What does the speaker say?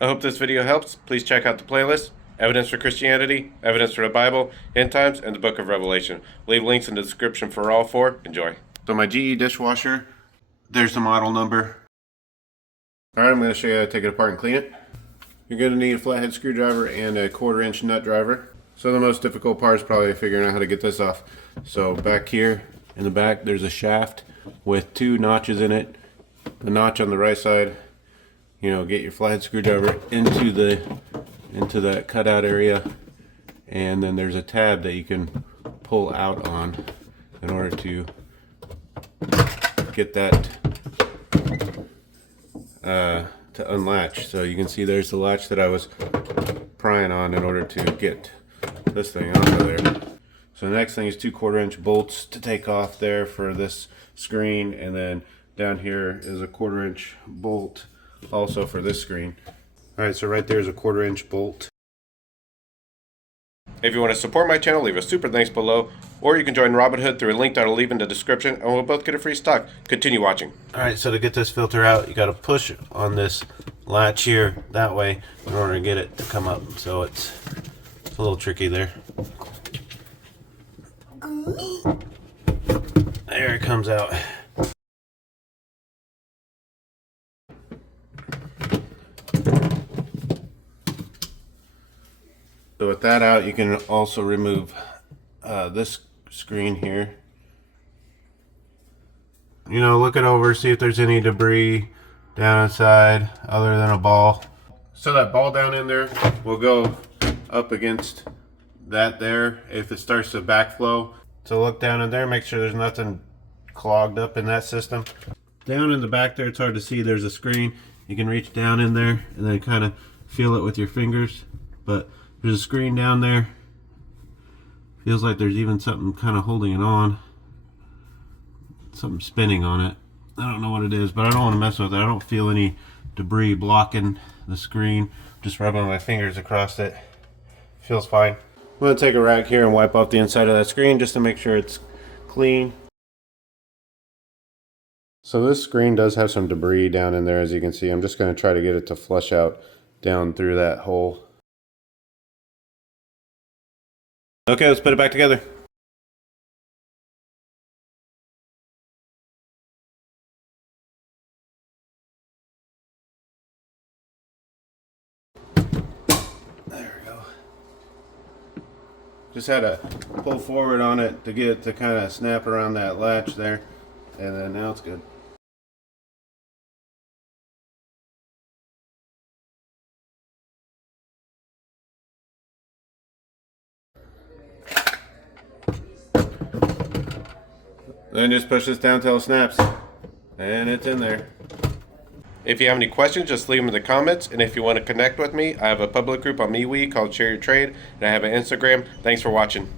I hope this video helps. Please check out the playlist: Evidence for Christianity, Evidence for the Bible, End Times, and the Book of Revelation. Leave links in the description for all four. Enjoy. So my GE dishwasher, there's the model number. Alright, I'm going to show you how to take it apart and clean it. You're going to need a flathead screwdriver and a 1/4-inch nut driver. So the most difficult part is probably figuring out how to get this off. So back here in the back there's a shaft with 2 notches in it. The notch on the right side, get your flathead screwdriver into that cutout area, and then there's a tab that you can pull out on in order to get that to unlatch. So you can see there's the latch that I was prying on in order to get this thing out of there. So the next thing is 2 1/4-inch bolts to take off there for this screen, and then down here is a 1/4-inch bolt also for this screen. Alright, so right there is a 1/4-inch bolt. If you want to support my channel, leave a super thanks below, or you can join Robinhood through a link that I'll leave in the description, and we'll both get a free stock. Continue watching. Alright, so to get this filter out, you got to push on this latch here that way in order to get it to come up. So it's a little tricky there. There it comes out. So with that out, you can also remove this screen here. Look it over, see if there's any debris down inside other than a ball. So that ball down in there will go up against that there if it starts to backflow. So look down in there, make sure there's nothing clogged up in that system. Down in the back there, it's hard to see, there's a screen. You can reach down in there and then kind of feel it with your fingers, but there's a screen down there. Feels like there's even something kind of holding it on. Something spinning on it. I don't know what it is, but I don't want to mess with it. I don't feel any debris blocking the screen. Just rubbing my fingers across it. Feels fine. I'm going to take a rag here and wipe off the inside of that screen just to make sure it's clean. So this screen does have some debris down in there, as you can see. I'm just going to try to get it to flush out down through that hole. Okay, let's put it back together. There we go. Just had to pull forward on it to get it to kind of snap around that latch there, and then now it's good. Then just push this down till it snaps, and it's in there. If you have any questions, just leave them in the comments, and if you want to connect with me, I have a public group on MeWe called Share Your Trade, and I have an Instagram. Thanks for watching.